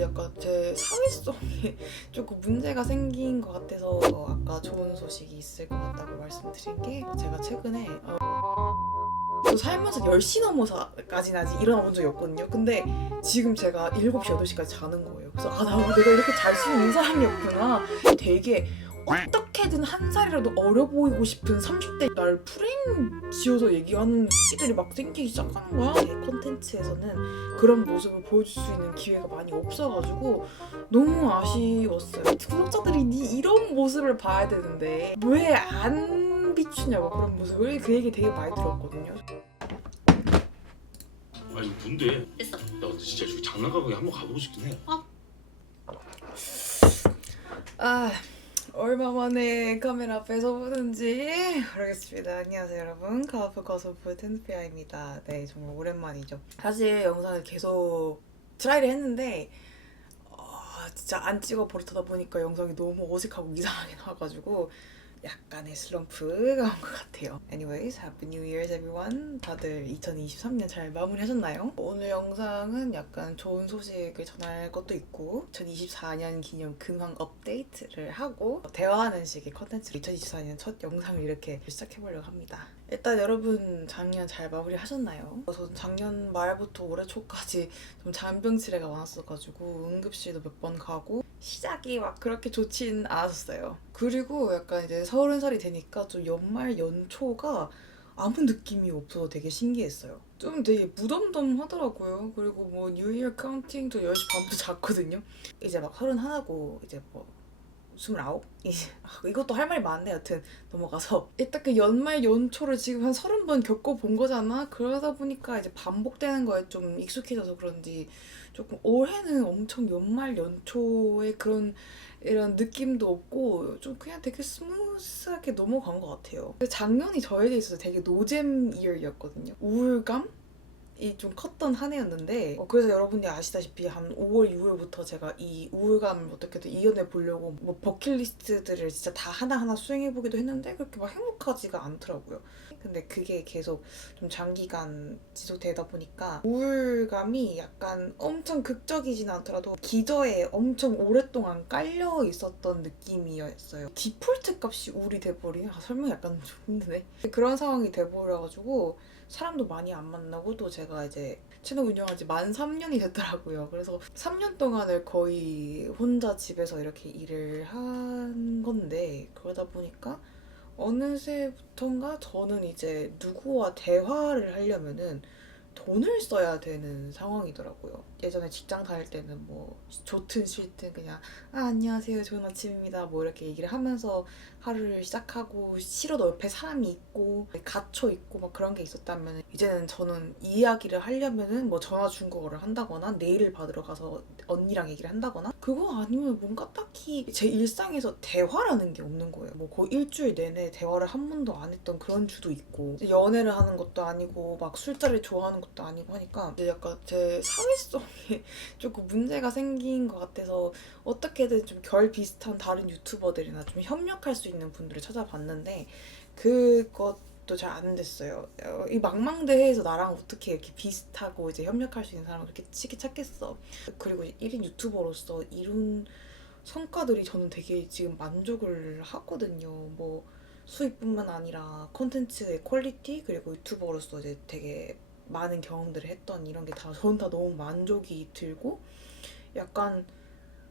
이제 약간 제 사회성에 조금 문제가 생긴 것 같아서 아까 좋은 소식이 있을 것 같다고 말씀드린 게 제가 최근에 저 살면서 10시 넘어서까지는 아직 일어나 본 적이 없거든요. 근데 지금 제가 7시, 8시까지 자는 거예요. 그래서 내가 이렇게 잘 수 있는 사람이었구나. 되게 어떻게든 한 살이라도 어려 보이고 싶은 30대 날 프레임 지어서 얘기하는 X들이 막 생기기 시작하는 거야. 제 컨텐츠에서는 그런 모습을 보여줄 수 있는 기회가 많이 없어가지고 너무 아쉬웠어요. 구독자들이 이런 모습을 봐야 되는데 왜 안 비추냐고, 그런 모습을. 그 얘기 되게 많이 들었거든요. 아니 뭔데? 됐어. 나 근데 진짜 저기 장난감에 한번 가보고 싶긴 해. 얼마 만에 카메라 앞에서 보는지 모르겠습니다. 안녕하세요 여러분, 가오프 거소프 텐스피아입니다. 네, 정말 오랜만이죠. 사실 영상을 계속 트라이를 했는데 진짜 안 찍어 버릇하다 보니까 영상이 너무 어색하고 이상하게 나와가지고 약간의 슬럼프가 온 것 같아요. Anyways, Happy New Year's everyone. 다들 2023년 잘 마무리하셨나요? 오늘 영상은 약간 좋은 소식을 전할 것도 있고 2024년 기념 근황 업데이트를 하고 대화하는 식의 컨텐츠로 2024년 첫 영상을 이렇게 시작해보려고 합니다. 일단 여러분 작년 잘 마무리하셨나요? 저는 작년 말부터 올해 초까지 좀 잔병치레가 많았어가지고 응급실도 몇 번 가고 시작이 막 그렇게 좋진 않았어요. 그리고 약간 이제 30살이 되니까 좀 연말 연초가 아무 느낌이 없어서 되게 신기했어요. 좀 되게 무덤덤하더라고요. 그리고 뭐 뉴 이어 카운팅도 10시 반부터 잤거든요. 이제 막 31고 이제 뭐 29? 이것도 할 말이 많네. 여튼 넘어가서 일단 그 연말 연초를 지금 한 30번 겪어본 거잖아. 그러다 보니까 이제 반복되는 거에 좀 익숙해져서 그런지 조금 올해는 엄청 연말 연초의 그런 이런 느낌도 없고 좀 그냥 되게 스무스하게 넘어간 것 같아요. 작년이 저에게 있어서 되게 노잼 이어였거든요. 우울감? 이 좀 컸던 한 해였는데 그래서 여러분이 아시다시피 한 5월, 6월부터 제가 이 우울감을 어떻게든 이겨내 보려고 뭐 버킷리스트들을 진짜 다 하나하나 수행해보기도 했는데 그렇게 막 행복하지가 않더라고요. 근데 그게 계속 좀 장기간 지속되다 보니까 우울감이 약간 엄청 극적이진 않더라도 기저에 엄청 오랫동안 깔려 있었던 느낌이었어요. 디폴트 값이 우울이 돼버리네? 설명이 약간 좀 힘드네. 그런 상황이 돼버려가지고 사람도 많이 안 만나고 또 제가 이제 채널 운영한 지 만 3년이 됐더라고요. 그래서 3년 동안을 거의 혼자 집에서 이렇게 일을 한 건데 그러다 보니까 어느새부턴가 저는 이제 누구와 대화를 하려면은 돈을 써야 되는 상황이더라고요. 예전에 직장 다닐 때는 뭐 좋든 싫든 그냥 안녕하세요 좋은 아침입니다 뭐 이렇게 얘기를 하면서 하루를 시작하고 싫어도 옆에 사람이 있고 갇혀 있고 막 그런 게 있었다면 이제는 저는 이 이야기를 하려면은 뭐 전화 중국어를 한다거나 메일을 받으러 가서 언니랑 얘기를 한다거나 그거 아니면 뭔가 딱히 제 일상에서 대화라는 게 없는 거예요. 뭐 거의 일주일 내내 대화를 한 번도 안 했던 그런 주도 있고 연애를 하는 것도 아니고 막 술자리를 좋아하는 것도 아니고 하니까 이제 약간 제 사회성에 조금 문제가 생긴 것 같아서 어떻게든 좀 결 비슷한 다른 유튜버들이나 좀 협력할 수 있는 분들을 찾아봤는데 그것도 잘 안 됐어요. 이 망망대해에서 나랑 어떻게 이렇게 비슷하고 이제 협력할 수 있는 사람을 그렇게 쉽게 찾겠어. 그리고 1인 유튜버로서 이룬 성과들이 저는 되게 지금 만족을 하거든요. 뭐 수입뿐만 아니라 콘텐츠의 퀄리티 그리고 유튜버로서 이제 되게 많은 경험들을 했던 이런 게 다 저는 다 너무 만족이 들고 약간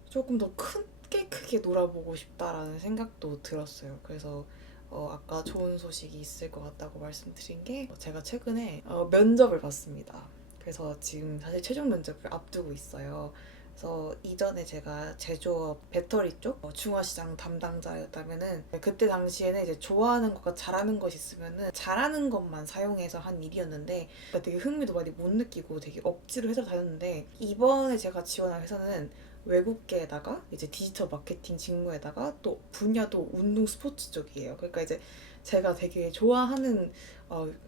조금 더 크게 놀아보고 싶다라는 생각도 들었어요. 그래서 아까 좋은 소식이 있을 것 같다고 말씀드린 게 제가 최근에 면접을 봤습니다. 그래서 지금 사실 최종 면접을 앞두고 있어요. 그래서 이전에 제가 제조업 배터리 쪽 중화시장 담당자였다면은 그때 당시에는 이제 좋아하는 것과 잘하는 것이 있으면은 잘하는 것만 사용해서 한 일이었는데 되게 흥미도 많이 못 느끼고 되게 억지로 회사를 다녔는데 이번에 제가 지원한 회사는 외국계에다가 이제 디지털 마케팅 직무에다가 또 분야도 운동 스포츠 쪽이에요. 그러니까 이제 제가 되게 좋아하는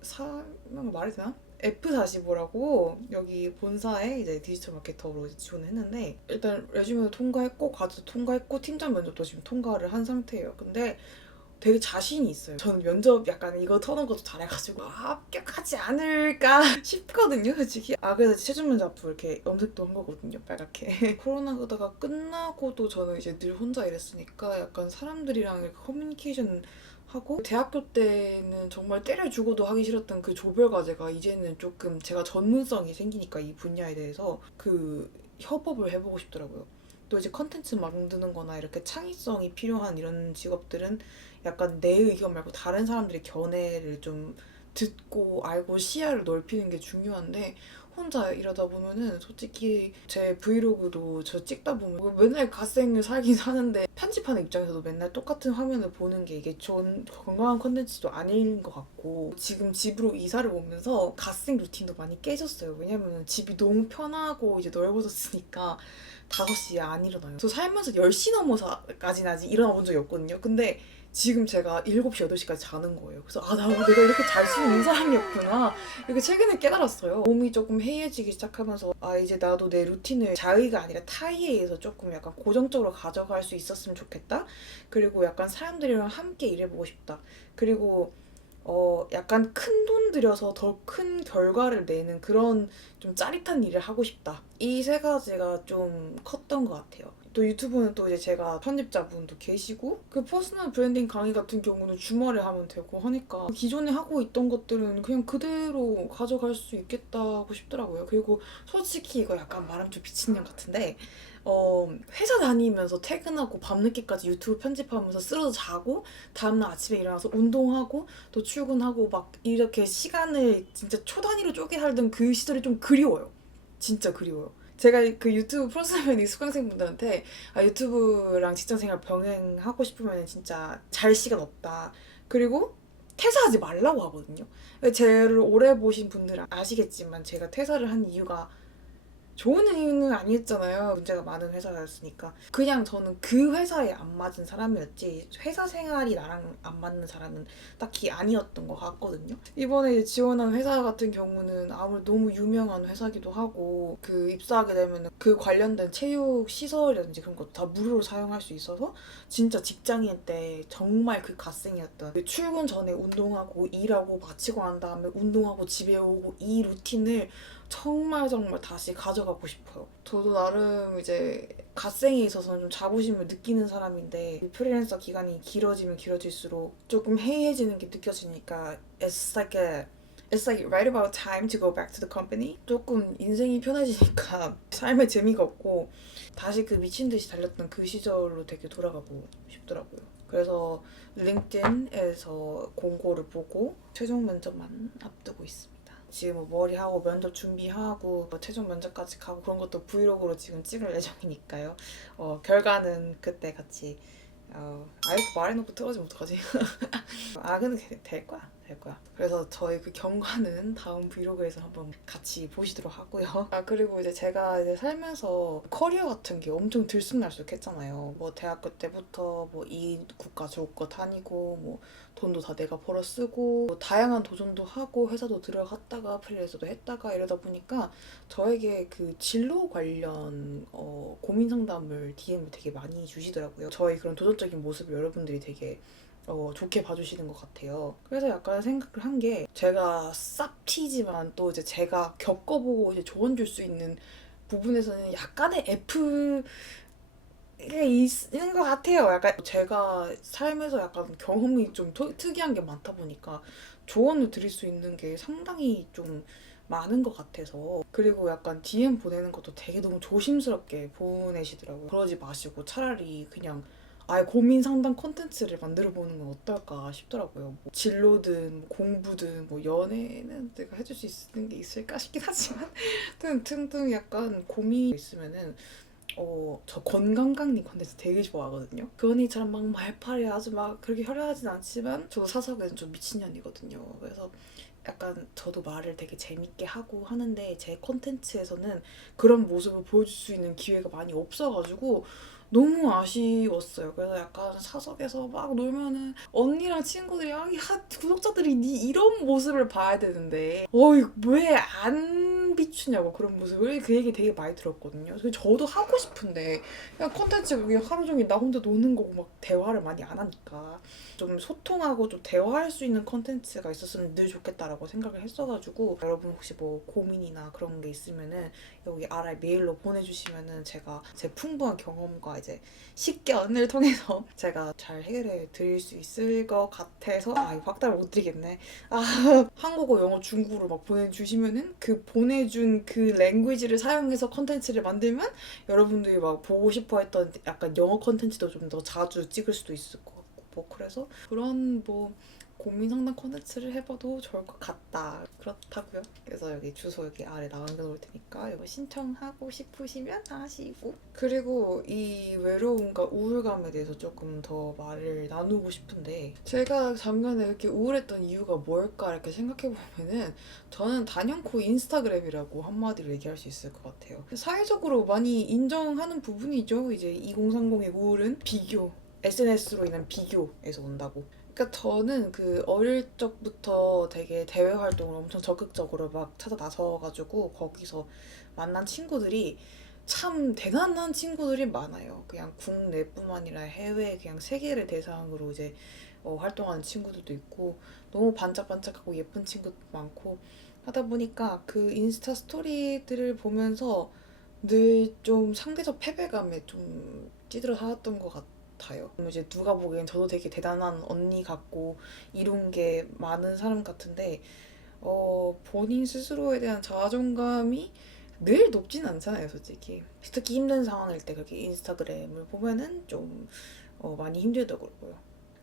사명 말이 되나? F45라고 여기 본사에 이제 디지털 마케터로 지원을 했는데 일단 레주메도 통과했고 과제도 통과했고 팀장 면접도 지금 통과를 한 상태예요. 근데 되게 자신이 있어요. 저는 면접 약간 이거 터는 것도 잘해가지고 합격하지 않을까 싶거든요, 솔직히. 그래서 최종 면접 앞으로 이렇게 염색도 한 거거든요, 빨갛게. 코로나가 끝나고도 저는 이제 늘 혼자 일했으니까 약간 사람들이랑 이렇게 커뮤니케이션 하고, 대학교 때는 정말 때려주고도 하기 싫었던 그 조별 과제가 이제는 조금 제가 전문성이 생기니까 이 분야에 대해서 그 협업을 해보고 싶더라고요. 또 이제 컨텐츠 만드는 거나 이렇게 창의성이 필요한 이런 직업들은 약간 내 의견 말고 다른 사람들의 견해를 좀 듣고 알고 시야를 넓히는 게 중요한데, 혼자 일하다 보면은 솔직히 제 브이로그도 저 찍다 보면 맨날 갓생을 살긴 사는데, 편집하는 입장에서도 맨날 똑같은 화면을 보는 게 이게 좋은 건강한 컨텐츠도 아닌 것 같고, 지금 집으로 이사를 오면서 갓생 루틴도 많이 깨졌어요. 왜냐면 집이 너무 편하고 이제 넓어졌으니까 5시에 안 일어나요. 저 살면서 10시 넘어서까지는 아직 일어나 본 적이 없거든요. 근데 지금 제가 7시, 8시까지 자는 거예요. 그래서 내가 이렇게 잘 수 있는 사람이었구나. 이렇게 최근에 깨달았어요. 몸이 조금 해이해지기 시작하면서 이제 나도 내 루틴을 자의가 아니라 타의에 의해서 조금 약간 고정적으로 가져갈 수 있었으면 좋겠다. 그리고 약간 사람들이랑 함께 일해보고 싶다. 그리고 약간 큰 돈 들여서 더 큰 결과를 내는 그런 좀 짜릿한 일을 하고 싶다. 이 세 가지가 좀 컸던 것 같아요. 또 유튜브는 또 이제 제가 편집자분도 계시고, 그 퍼스널 브랜딩 강의 같은 경우는 주말에 하면 되고 하니까 기존에 하고 있던 것들은 그냥 그대로 가져갈 수 있겠다고 싶더라고요. 그리고 솔직히 이거 약간 말하면 좀 미친년 같은데, 회사 다니면서 퇴근하고 밤늦게까지 유튜브 편집하면서 쓰러져 자고 다음날 아침에 일어나서 운동하고 또 출근하고 막 이렇게 시간을 진짜 초 단위로 쪼개 살던 그 시절이 좀 그리워요. 진짜 그리워요. 제가 그 유튜브 프로그래밍 수강생분들한테 유튜브랑 직장생활 병행하고 싶으면 진짜 잘 시간 없다. 그리고 퇴사하지 말라고 하거든요. 저를 오래 보신 분들은 아시겠지만 제가 퇴사를 한 이유가 좋은 의미는 아니었잖아요. 문제가 많은 회사였으니까. 그냥 저는 그 회사에 안 맞은 사람이었지, 회사 생활이 나랑 안 맞는 사람은 딱히 아니었던 것 같거든요. 이번에 이제 지원한 회사 같은 경우는 아무래도 너무 유명한 회사기도 하고, 그 입사하게 되면 그 관련된 체육 시설이라든지 그런 거 다 무료로 사용할 수 있어서 진짜 직장인 때 정말 그 갓생이었던, 그 출근 전에 운동하고 일하고 마치고 난 다음에 운동하고 집에 오고 이 루틴을 정말 다시 가져가고 싶어요. 저도 나름 이제 갓생에 있어서는 좀 자부심을 느끼는 사람인데, 프리랜서 기간이 길어지면 길어질수록 조금 해이해지는 게 느껴지니까 it's like right about time to go back to the company. 조금 인생이 편해지니까 삶의 재미가 없고 다시 그 미친 듯이 달렸던 그 시절로 되게 돌아가고 싶더라고요. 그래서 링크드인에서 공고를 보고 최종 면접만 앞두고 있습니다. 지금 뭐 머리하고 면접 준비하고 최종 면접까지 가고 그런 것도 브이로그로 지금 찍을 예정이니까요. 결과는 그때 같이 이렇게 말해놓고 틀어지면 어떡하지? 근데 될 거야. 그래서 저희 그 경과는 다음 브이로그에서 한번 같이 보시도록 하고요. 그리고 이제 제가 이제 살면서 커리어 같은 게 엄청 들쑥날쑥했잖아요. 뭐 대학교 때부터 뭐 이 국가 저 국가 다니고 뭐 돈도 다 내가 벌어 쓰고 뭐 다양한 도전도 하고 회사도 들어갔다가 프리랜서도 했다가 이러다 보니까 저에게 그 진로 관련 고민 상담을 DM을 되게 많이 주시더라고요. 저의 그런 도전적인 모습을 여러분들이 되게 좋게 봐주시는 것 같아요. 그래서 약간 생각을 한 게, 제가 쌉티지만 또 이제 제가 겪어보고 이제 조언 줄 수 있는 부분에서는 약간의 F 게 있는 것 같아요. 약간 제가 삶에서 약간 경험이 좀 특이한 게 많다 보니까 조언을 드릴 수 있는 게 상당히 좀 많은 것 같아서. 그리고 약간 DM 보내는 것도 되게 너무 조심스럽게 보내시더라고요. 그러지 마시고 차라리 그냥 아예 고민 상담 콘텐츠를 만들어 보는 건 어떨까 싶더라고요. 뭐 진로든 뭐 공부든 뭐 연애는 내가 해줄 수 있는 게 있을까 싶긴 하지만 등등 약간 고민이 있으면은 저 건강강림 콘텐츠 되게 좋아하거든요. 그 언니처럼 막 말팔이 아주 막 그렇게 화려하진 않지만 저도 사석에는 좀 미친년이거든요. 그래서 약간 저도 말을 되게 재밌게 하고 하는데 제 콘텐츠에서는 그런 모습을 보여줄 수 있는 기회가 많이 없어가지고 너무 아쉬웠어요. 그래서 약간 사석에서 막 놀면은 언니랑 친구들이 구독자들이 니 이런 모습을 봐야 되는데 어이 왜 안 비추냐고 그런 모습을 그 얘기 되게 많이 들었거든요. 그래서 저도 하고 싶은데 그냥 콘텐츠 그게 하루 종일 나 혼자 노는 거고 막 대화를 많이 안 하니까 좀 소통하고 좀 대화할 수 있는 콘텐츠가 있었으면 늘 좋겠다라고 생각을 했어가지고 여러분 혹시 뭐 고민이나 그런 게 있으면은 여기 아래 메일로 보내주시면은 제가 제 풍부한 경험과 이제 식견을 통해서 제가 잘 해결해 드릴 수 있을 것 같아서 이거 확답을 못 드리겠네. 한국어, 영어, 중국어로 막 보내주시면은 그 보내준 그 랭귀지를 사용해서 컨텐츠를 만들면 여러분들이 막 보고 싶어 했던 약간 영어 컨텐츠도 좀 더 자주 찍을 수도 있을 것 같고 뭐 그래서 그런 뭐 고민 상담 콘텐츠를 해봐도 좋을 것 같다. 그렇다고요. 그래서 여기 주소 여기 아래 남겨놓을 테니까 이거 신청하고 싶으시면 하시고. 그리고 이 외로움과 우울감에 대해서 조금 더 말을 나누고 싶은데 제가 작년에 이렇게 우울했던 이유가 뭘까 이렇게 생각해보면은 저는 단연코 인스타그램이라고 한마디로 얘기할 수 있을 것 같아요. 사회적으로 많이 인정하는 부분이죠. 이제 2030의 우울은 비교. SNS로 인한 비교에서 온다고. 그러니까 저는 그 어릴 적부터 되게 대외 활동을 엄청 적극적으로 막 찾아 나서가지고 거기서 만난 친구들이 참 대단한 친구들이 많아요. 그냥 국내뿐만 아니라 해외 그냥 세계를 대상으로 이제 활동하는 친구들도 있고 너무 반짝반짝하고 예쁜 친구도 많고 하다 보니까 그 인스타 스토리들을 보면서 늘 좀 상대적 패배감에 좀 찌들어 살았던 것 같아요. 이제 누가 보기엔 저도 되게 대단한 언니 같고 이룬 게 많은 사람 같은데 본인 스스로에 대한 자존감이 늘 높진 않잖아요, 솔직히. 특히 힘든 상황일 때 그렇게 인스타그램을 보면은 좀 많이 힘들더라고요.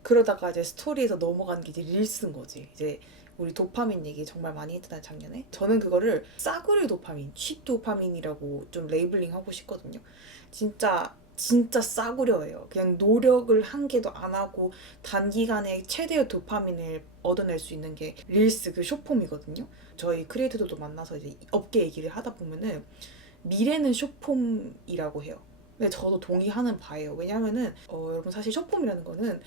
그러다가 이제 스토리에서 넘어가는 게 이제 릴스인 거지. 이제 우리 도파민 얘기 정말 많이 했잖아요, 작년에. 저는 그거를 싸구려 도파민, 쉿 도파민이라고 좀 레이블링 하고 싶거든요. 진짜 싸구려예요. 그냥 노력을 한 개도 안 하고 단기간에 최대의 도파민을 얻어낼 수 있는 게 릴스 그 숏폼이거든요. 저희 크리에이터들도 만나서 이제 업계 얘기를 하다 보면은 미래는 숏폼이라고 해요. 근데 저도 동의하는 바예요. 왜냐면은 여러분 사실 숏폼이라는 거는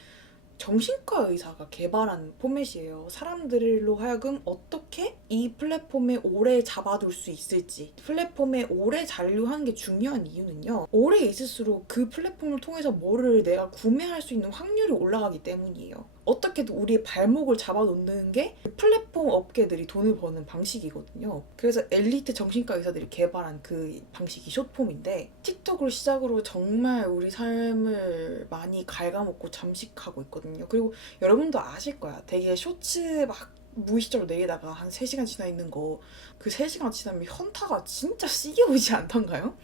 정신과 의사가 개발한 포맷이에요. 사람들로 하여금 어떻게 이 플랫폼에 오래 잡아둘 수 있을지. 플랫폼에 오래 잔류하는 게 중요한 이유는요. 오래 있을수록 그 플랫폼을 통해서 뭐를 내가 구매할 수 있는 확률이 올라가기 때문이에요. 어떻게든 우리의 발목을 잡아놓는 게 플랫폼 업계들이 돈을 버는 방식이거든요. 그래서 엘리트 정신과 의사들이 개발한 그 방식이 숏폼인데 틱톡을 시작으로 정말 우리 삶을 많이 갉아먹고 잠식하고 있거든요. 그리고 여러분도 아실 거야. 되게 쇼츠 막 무의식적으로 내리다가 한 3시간 지나 있는 거 그 3시간 지나면 현타가 진짜 시게 오지 않던가요?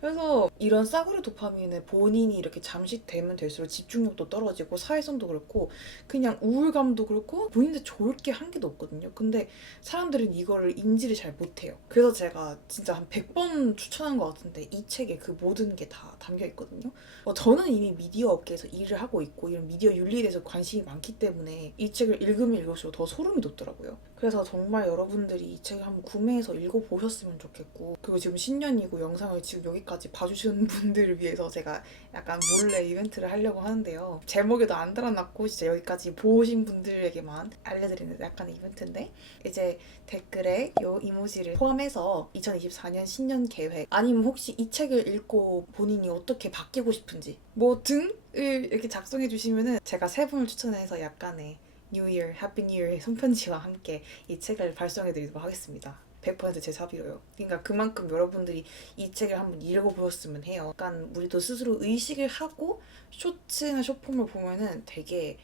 그래서 이런 싸구려 도파민에 본인이 이렇게 잠식되면 될수록 집중력도 떨어지고 사회성도 그렇고 그냥 우울감도 그렇고 본인한테 좋을 게 한 개도 없거든요. 근데 사람들은 이거를 인지를 잘 못해요. 그래서 제가 진짜 한 100번 추천한 것 같은데 이 책에 그 모든 게 다 담겨 있거든요. 저는 이미 미디어 업계에서 일을 하고 있고 이런 미디어 윤리에 대해서 관심이 많기 때문에 이 책을 읽으면 읽을수록 더 소름이 돋더라고요. 그래서 정말 여러분들이 이 책을 한번 구매해서 읽어보셨으면 좋겠고 그리고 지금 신년이고 영상을 지금 여기까지 봐주시는 분들을 위해서 제가 약간 몰래 이벤트를 하려고 하는데요. 제목에도 안 달아놨고 진짜 여기까지 보신 분들에게만 알려드리는 약간의 이벤트인데 이제 댓글에 요 이모지를 포함해서 2024년 신년 계획 아니면 혹시 이 책을 읽고 본인이 어떻게 바뀌고 싶은지 뭐 등을 이렇게 작성해 주시면은 제가 3분을 추천해서 약간의 New Year, Happy New Year 손편지와 함께 이 책을 발송해드리도록 하겠습니다. 100%제 사비로요. 그러니까 그만큼 여러분들이 이 책을 한번 읽어보셨으면 해요. 약간 우리도 스스로 의식을 하고 쇼츠나 숏폼을 보면은 되게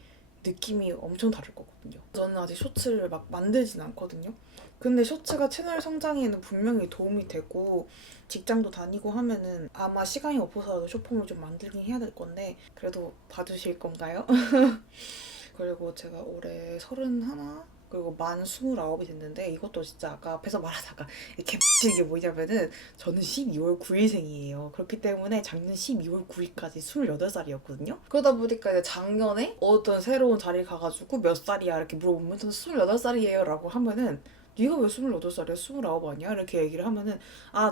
느낌이 엄청 다를 거거든요. 저는 아직 쇼츠를 막 만들진 않거든요. 근데 쇼츠가 채널 성장에는 분명히 도움이 되고 직장도 다니고 하면은 아마 시간이 없어서라도 숏폼을 좀 만들긴 해야 될 건데 그래도 봐주실 건가요? 그리고 제가 올해 31 그리고 만 29이 됐는데 이것도 진짜 아까 앞에서 말하다가 이렇게 이게 뭐냐면은 저는 12월 9일생이에요. 그렇기 때문에 작년 12월 9일까지 28살이었거든요. 그러다 보니까 이제 작년에 어떤 새로운 자리에 가가지고 몇 살이야 이렇게 물어보면 저는 28살이에요 라고 하면은 네가 왜 28살이야? 29 아니야? 이렇게 얘기를 하면은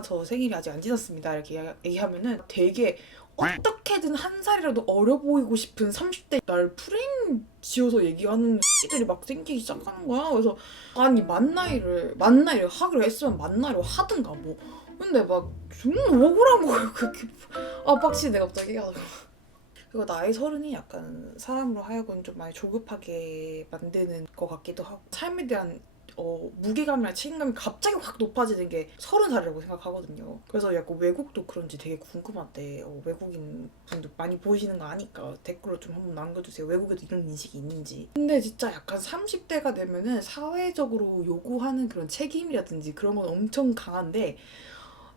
저 생일이 아직 안 지났습니다. 이렇게 얘기하면은 되게 어떻게든 한 살이라도 어려 보이고 싶은 30대 날 프레임 지어서 얘기하는 X들이 막 생기기 시작하는 거야. 그래서 아니 만 나이를 하기로 했으면 만 나이로 하든가 뭐. 근데 막 존나 억울한 거야. 그렇게 빡치네 갑자기. 그리고 나이 서른이 약간 사람으로 하여금 좀 많이 조급하게 만드는 것 같기도 하고 삶에 대한 무게감이나 책임감이 갑자기 확 높아지는 게 30살이라고 생각하거든요. 그래서 약간 외국도 그런지 되게 궁금한데 외국인 분들 많이 보시는 거 아니까 댓글로 좀 한번 남겨주세요. 외국에도 이런 인식이 있는지. 근데 진짜 약간 30대가 되면은 사회적으로 요구하는 그런 책임이라든지 그런 건 엄청 강한데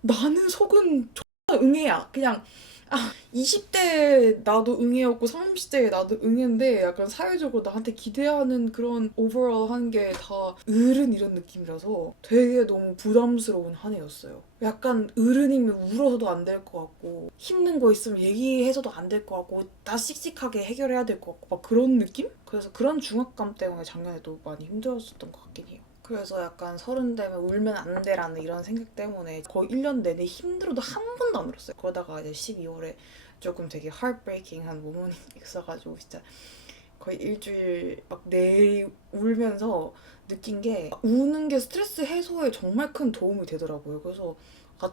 나는 속은 존나 응애야. 그냥 20대 나도 응애였고 30대 나도 응애인데 약간 사회적으로 나한테 기대하는 그런 오버롤 게 다 어른 이런 느낌이라서 되게 너무 부담스러운 한 해였어요. 약간 어른이면 울어서도 안 될 것 같고 힘든 거 있으면 얘기해서도 안 될 것 같고 다 씩씩하게 해결해야 될 것 같고 막 그런 느낌? 그래서 그런 중압감 때문에 작년에도 많이 힘들었었던 것 같긴 해요. 그래서 약간 서른 되면 울면 안 돼라는 이런 생각 때문에 거의 1년 내내 힘들어도 한 번도 안 울었어요. 그러다가 이제 12월에 조금 되게 heartbreaking한 모먼이 있어가지고 진짜 거의 일주일 막 내일 울면서 느낀 게 우는 게 스트레스 해소에 정말 큰 도움이 되더라고요. 그래서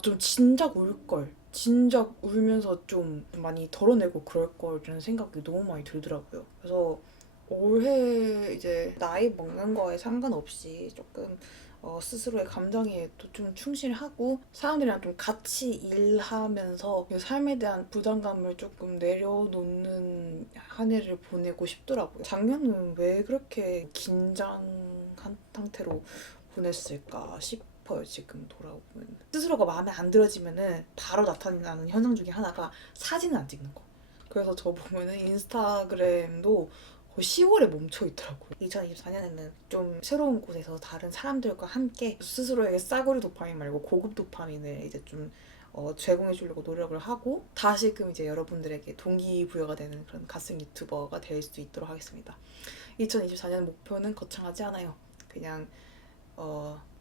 좀 진작 울걸. 진작 울면서 좀 많이 덜어내고 그럴걸 이런 생각이 너무 많이 들더라고요. 그래서 올해 이제 나이 먹는 거에 상관없이 조금 스스로의 감정에 또 좀 충실하고 사람들이랑 좀 같이 일하면서 그 삶에 대한 부담감을 조금 내려놓는 한 해를 보내고 싶더라고요. 작년은 왜 그렇게 긴장한 상태로 보냈을까 싶어요. 지금 돌아보면 스스로가 마음에 안 들어지면은 바로 나타나는 현상 중에 하나가 사진을 안 찍는 거. 그래서 저 보면은 인스타그램도 거의 10월에 멈춰 있더라고요. 2024년에는 좀 새로운 곳에서 다른 사람들과 함께 스스로에게 싸구려 도파민 말고 고급 도파민을 이제 좀 제공해 주려고 노력을 하고 다시금 이제 여러분들에게 동기부여가 되는 그런 갓생 유튜버가 될 수 있도록 하겠습니다. 2024년 목표는 거창하지 않아요. 그냥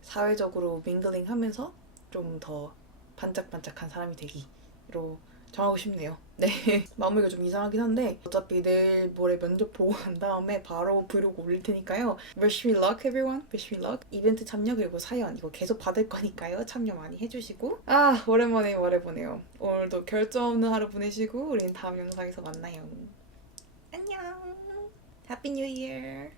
사회적으로 밍글링 하면서 좀 더 반짝반짝한 사람이 되기로 정하고 싶네요. 네. 마무리가 좀 이상하긴 한데 어차피 내일 모레 면접 보고 난 다음에 바로 브이로그 올릴 테니까요. Wish me luck everyone. Wish me luck. 이벤트 참여 그리고 사연 이거 계속 받을 거니까요. 참여 많이 해주시고 오랜만에 말해보네요. 오늘도 결점 없는 하루 보내시고 우린 다음 영상에서 만나요. 안녕. Happy New Year.